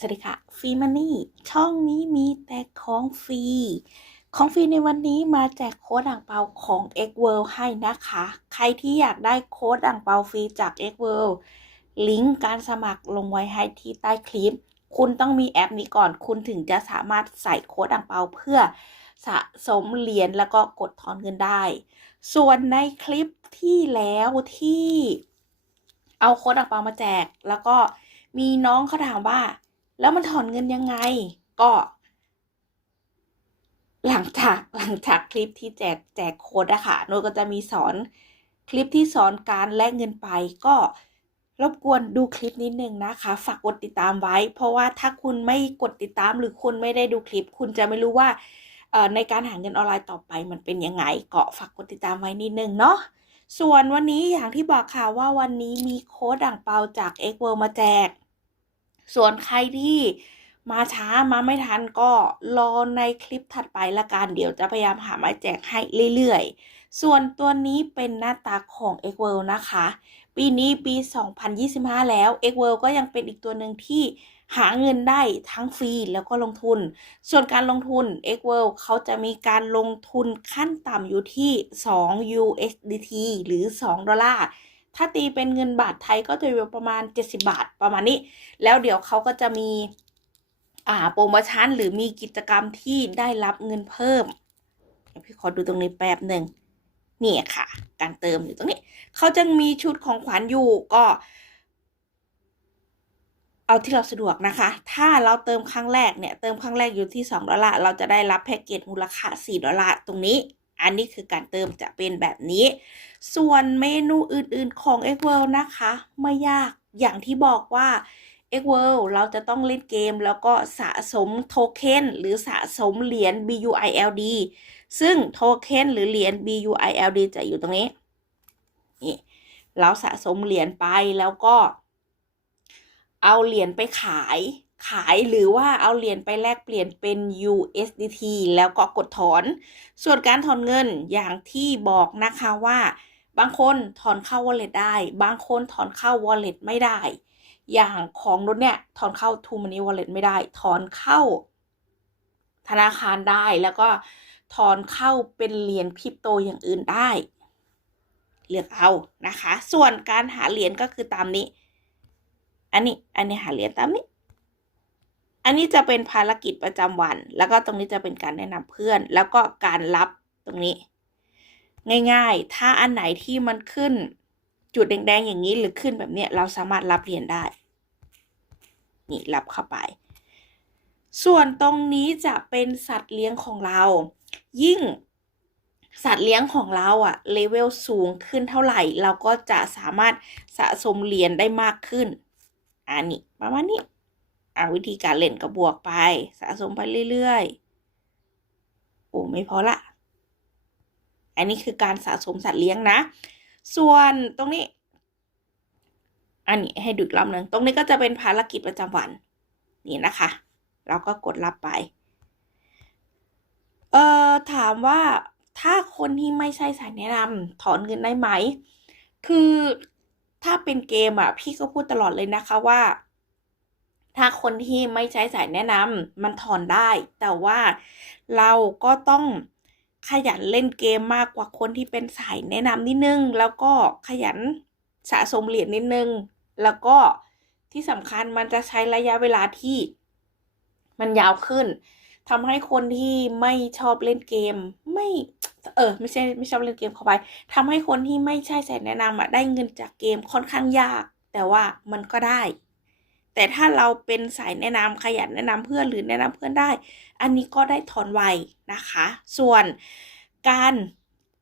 สวัสดีค่ะฟรีมันนี่ช่องนี้มีแต่ของฟรี ของฟรีในวันนี้มาแจกโค้ดอ่างเปาของ X World ให้นะคะ ใครที่อยากได้โค้ดอ่างเปาฟรีจาก X World ลิงก์การสมัครลงไว้ให้ที่ใต้คลิป คุณต้องมีแอปนี้ก่อน คุณถึงจะสามารถใส่โค้ดอ่างเปาเพื่อสะสมเหรียญแล้วก็กดถอนเงินได้ ส่วนในคลิปที่แล้วที่ เอาโค้ดอ่างเปามาแจก แล้วก็มีน้องเขาถามว่า แล้วมันถอนเงินยังไง ก็ หลังจากหลังจากคลิปที่แจกแจกโค้ดอะค่ะโนตก็จะมีสอนคลิปที่สอนการแลกเงินไปก็รบกวนดูคลิปนิดนึงนะคะ ฝากกดติดตามไว้ เพราะว่าถ้าคุณไม่กดติดตามหรือคุณไม่ได้ดูคลิป คุณจะไม่รู้ว่าในการหาเงินออนไลน์ต่อไปมันเป็นยังไงก็ฝากกดติดตามไว้นิดนึงเนาะส่วนวันนี้อย่างที่บอกค่ะว่าวันนี้มีโค้ดด่างเปาจาก X World มาแจก ส่วนใครที่มาช้ามาไม่ทันก็รอในคลิปถัดไปละกันเดี๋ยวจะพยายามหามาแจกให้เรื่อยๆ ส่วนตัวนี้เป็นหน้าตาของ X World นะคะ ปีนี้ปี 2025 แล้ว X World ก็ยังเป็นอีกตัวหนึ่งที่หาเงินได้ทั้งฟรีแล้วก็ลงทุน ส่วนการลงทุน X World เขาจะมีการลงทุนขั้นต่ำอยู่ที่ 2 USDT หรือ 2 ดอลลาร์ ถ้าตีเป็นเงินบาทไทยก็จะอยู่ประมาณ 70 บาทประมาณนี้ แล้วเดี๋ยวเขาก็จะมีอ่าโปรโมชั่นหรือมีกิจกรรมที่ได้รับเงินเพิ่มพี่ขอดูตรงนี้แป๊บหนึ่งนี่ค่ะ การเติมอยู่ตรงนี้เขาจะมีชุดของขวัญอยู่ก็ เอาที่เราสะดวกนะคะ ถ้าเราเติมครั้งแรกเนี่ย เติมครั้งแรกอยู่ที่ 2 ดอลลาร์เราจะได้รับแพ็กเกจมูลค่า 4 ดอลลาร์ตรงนี้ อันนี้คือการเติมจะเป็นแบบนี้ ส่วนเมนูอื่นๆของ X World นะคะ ไม่ยากอย่างที่บอกว่า X World เราจะต้องเล่นเกมแล้วก็สะสมโทเค็นหรือสะสมเหรียญ BUILD ซึ่งโทเค็นหรือเหรียญ BUILD จะอยู่ตรงนี้นี่เราสะสมเหรียญไปแล้วก็ เอาเหรียญไปขาย ขายหรือว่าเอาเหรียญไปแลกเปลี่ยนเป็น USDT แล้วก็กดถอน ส่วนการถอนเงินอย่างที่บอกนะคะว่า บางคนถอนเข้า wallet ได้ บางคนถอนเข้า wallet ไม่ได้ อย่างของรถเนี่ยถอนเข้า t o Money Wallet ไม่ได้ ถอนเข้า ธนาคารได้แล้วก็ถอนเข้าเป็นเหรียญคริปโตอย่างอื่นได้ เลือกเอานะคะ ส่วนการหาเหรียญก็คือตามนี้ อันนี้อันนี้หาเหรียญตามนี้ อันนี้จะเป็นภารกิจประจำวัน แล้วก็ตรงนี้จะเป็นการแนะนำเพื่อน แล้วก็การรับตรงนี้ ง่ายๆ ถ้าอันไหนที่มันขึ้นจุดแดงๆอย่างนี้หรือขึ้นแบบเนี้ยเราสามารถรับเหรียญได้ นี่รับเข้าไป ส่วนตรงนี้จะเป็นสัตว์เลี้ยงของเรา ยิ่งสัตว์เลี้ยงของเราอะเลเวลสูงขึ้นเท่าไหร่ เราก็จะสามารถสะสมเหรียญได้มากขึ้นอันนี้ประมาณนี้ อาวิธีการเล่นก็บวกไป สะสมไปเรื่อยๆ โอ้ไม่พอละ อันนี้คือการสะสมสัตว์เลี้ยงนะ ส่วนตรงนี้ อันนี้ให้ดูอีกรอบหนึ่งตรงนี้ก็จะเป็นภารกิจประจำวัน นี่นะคะ เราก็กดรับไป เอ่อ ถามว่าถ้าคนที่ไม่ใช่สายแนะนำถอนเงินได้ไหม คือถ้าเป็นเกมอะ พี่ก็พูดตลอดเลยนะคะว่า ถ้าคนที่ไม่ใช้สายแนะนำมันถอนได้ แต่ว่าเราก็ต้องขยันเล่นเกมมากกว่าคนที่เป็นสายแนะนำนิดนึง แล้วก็ขยันสะสมเหรียญนิดนึง แล้วก็ที่สำคัญมันจะใช้ระยะเวลาที่มันยาวขึ้นทำให้คนที่ไม่ชอบเล่นเกม ไม่เออไม่ใช่ไม่ชอบเล่นเกมเข้าไปทำให้คนที่ไม่ใช่สายแนะนำอะได้เงินจากเกมค่อนข้างยาก แต่ว่ามันก็ได้ แต่ถ้าเราเป็นสายแนะนำขยันแนะนำเพื่อนหรือแนะนำเพื่อนได้ อันนี้ก็ได้ถอนไวนะคะ ส่วนการ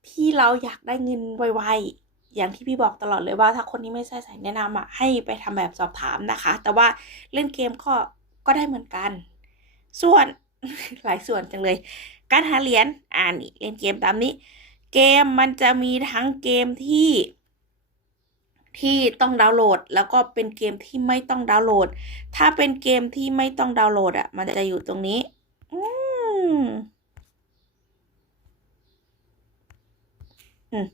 ที่เราอยากได้เงินไวๆอย่างที่พี่บอกตลอดเลยว่าถ้าคนที่ไม่ใช่สายแนะนำอะให้ไปทำแบบสอบถามนะคะ แต่ว่าเล่นเกมก็ก็ได้เหมือนกัน ส่วนหลายส่วนจังเลย การหาเหรียญอ่านี่เล่นเกมตามนี้ เกมมันจะมีทั้งเกมที่ ที่ต้องดาวน์โหลด แล้วก็เป็นเกมที่ไม่ต้องดาวน์โหลด ถ้าเป็นเกมที่ไม่ต้องดาวน์โหลดอะ มันจะอยู่ตรงนี้อืมอืม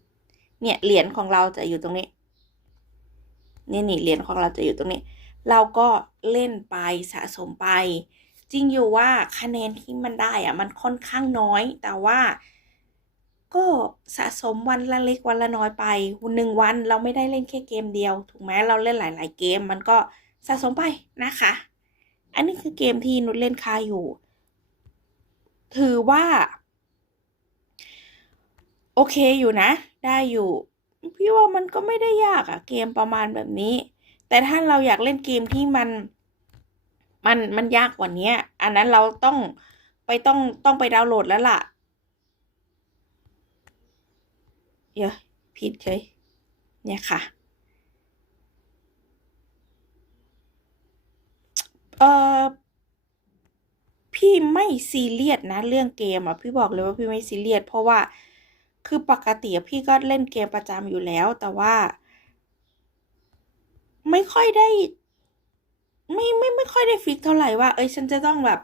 เนี่ยเหรียญของเราจะอยู่ตรงนี้ นี่นี่เหรียญของเราจะอยู่ตรงนี้ เราก็เล่นไปสะสมไป จริงอยู่ว่าคะแนนที่มันได้อะมันค่อนข้างน้อย แต่ว่า ก็สะสมวันละเล็กวันละน้อยไปหนึ่งวันเราไม่ได้เล่นแค่เกมเดียว ถูกไหมเราเล่นหลาย ๆ เกมมันก็สะสมไปนะคะ อันนี้คือเกมที่นุชเล่นคาอยู่ ถือว่า โอเคอยู่นะ ได้อยู่ พี่ว่ามันก็ไม่ได้ยากอะเกมประมาณแบบนี้ แต่ถ้าเราอยากเล่นเกมที่มันมันมันยากกว่านี้อันนั้นเราต้องไปต้องต้องไปดาวน์โหลดแล้วล่ะ เดี๋ยวผิดเฉยเนี่ยค่ะเออพี่ไม่ซีเรียสนะเรื่องเกมอะพี่บอกเลยว่าพี่ไม่ซีเรียสเพราะว่าคือปกติพี่ก็เล่นเกมประจำอยู่แล้ว แต่ว่า ไม่ค่อยได้ ไม่ไม่ไม่ค่อยได้ฟิกเท่าไหร่ว่า เอ้ยฉันจะต้องแบบ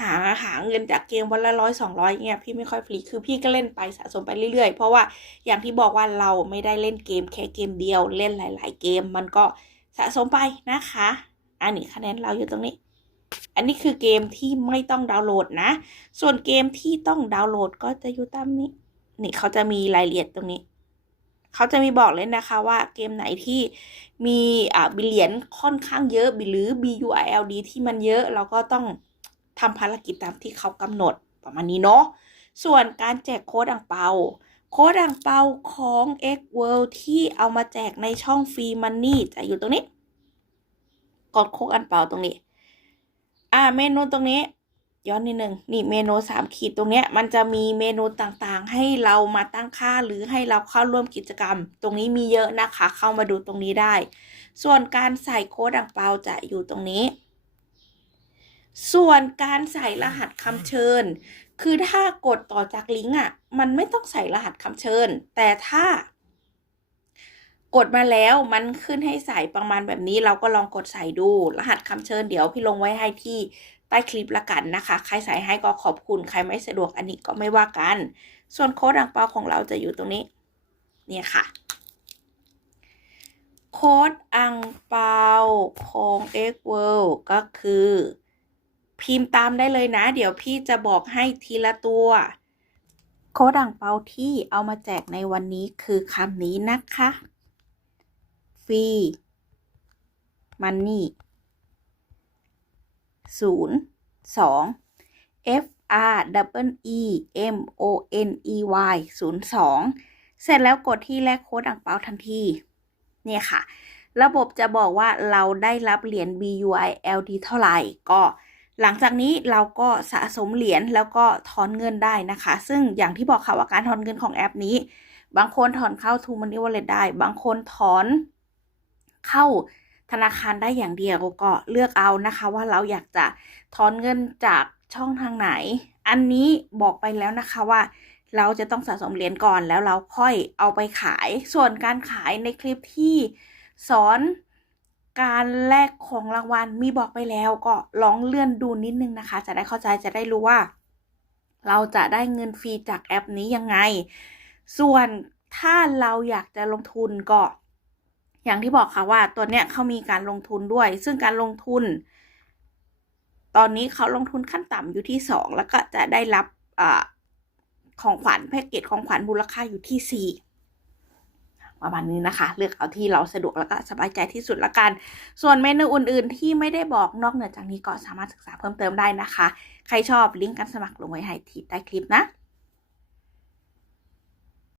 หาหาเงินจากเกมวันละร้อยสองร้อยเงี้ยพี่ไม่ค่อยฟรีคือพี่ก็เล่นไปสะสมไปเรื่อยๆ เพราะว่าอย่างที่บอกว่าเราไม่ได้เล่นเกมแค่เกมเดียวเล่นหลาย ๆ เกมมันก็สะสมไปนะคะ อันนี้คะแนนเราอยู่ตรงนี้ อันนี้คือเกมที่ไม่ต้องดาวน์โหลดนะ ส่วนเกมที่ต้องดาวน์โหลดก็จะอยู่ตามนี้ นี่เขาจะมีรายละเอียดตรงนี้เขาจะมีบอกเลยนะคะว่าเกมไหนที่มีอ่าบิลเลียนค่อนข้างเยอะหรือ BUILD ที่มันเยอะเราก็ต้อง ทำภารกิจตามที่เขากำหนดประมาณนี้เนาะ ส่วนการแจกโค้ดอ่างเปา โค้ดอ่างเปาของ X World ที่เอามาแจกในช่องฟรีมันนี่จะอยู่ตรงนี้ กดโค้ดอ่างเปาตรงนี้ อ่าเมนูตรงนี้ย้อนนิดนึงนี่เมนูสามขีดตรงเนี้ยมันจะมีเมนูต่างๆ ให้เรามาตั้งค่าหรือให้เราเข้าร่วมกิจกรรม ตรงนี้มีเยอะนะคะ เข้ามาดูตรงนี้ได้ ส่วนการใส่โค้ดอ่างเปาจะอยู่ตรงนี้ ส่วนการใส่รหัสคำเชิญ คือถ้ากดต่อจากลิงก์อะ มันไม่ต้องใส่รหัสคำเชิญ แต่ถ้ากดมาแล้วมันขึ้นให้ใส่ประมาณแบบนี้เราก็ลองกดใส่ดู รหัสคำเชิญเดี๋ยวพี่ลงไว้ให้ที่ใต้คลิปละกันนะคะ ใครใส่ให้ก็ขอบคุณใครไม่สะดวกอันนี้ก็ไม่ว่ากัน ส่วนโค้ดอ่างเปาของเราจะอยู่ตรงนี้ เนี่ยค่ะ โค้ดอ่างเปาของ X World ก็คือ พิมพ์ตามได้เลยนะ เดี๋ยวพี่จะบอกให้ทีละตัว โค้ดอ่างเปาที่เอามาแจกในวันนี้คือคำนี้นะคะฟรีมันนี่ศูนย์สอง F R W E M O N E Y ศูนย์สองเสร็จแล้วกดที่แลกโค้ดอ่างเปาทันที เนี่ยค่ะ ระบบจะบอกว่าเราได้รับเหรียญ BUILD เท่าไหร่ก็ หลังจากนี้เราก็สะสมเหรียญแล้วก็ถอนเงินได้นะคะ ซึ่งอย่างที่บอกค่ะว่าการถอนเงินของแอปนี้ บางคนถอนเข้า To Money Wallet ได้ บางคนถอนเข้าธนาคารได้อย่างเดียวก็เลือกเอานะคะ ว่าเราอยากจะถอนเงินจากช่องทางไหน อันนี้บอกไปแล้วนะคะว่าเราจะต้องสะสมเหรียญก่อนแล้วเราค่อยเอาไปขาย ส่วนการขายในคลิปที่สอน การแลกของรางวัลมีบอกไปแล้วก็ลองเลื่อนดูนิดนึงนะคะ จะได้เข้าใจจะได้รู้ว่า เราจะได้เงินฟรีจากแอปนี้ยังไง ส่วนถ้าเราอยากจะลงทุนก็ อย่างที่บอกค่ะว่าตัวเนี้ยเขามีการลงทุนด้วย ซึ่งการลงทุน ตอนนี้เขาลงทุนขั้นต่ำอยู่ที่สองแล้วก็จะได้รับอของขวัญแพ็กเกจของขวัญมูลค่าอยู่ที่สี่ ประมาณนี้นะคะ เลือกเอาที่เราสะดวกแล้วก็สบายใจที่สุดละกัน ส่วนเมนูอื่นๆ ที่ไม่ได้บอกนอกเหนือจากนี้ก็สามารถศึกษาเพิ่มเติมได้นะคะ ใครชอบลิงก์การสมัครลงไว้ให้ที่ใต้คลิปนะ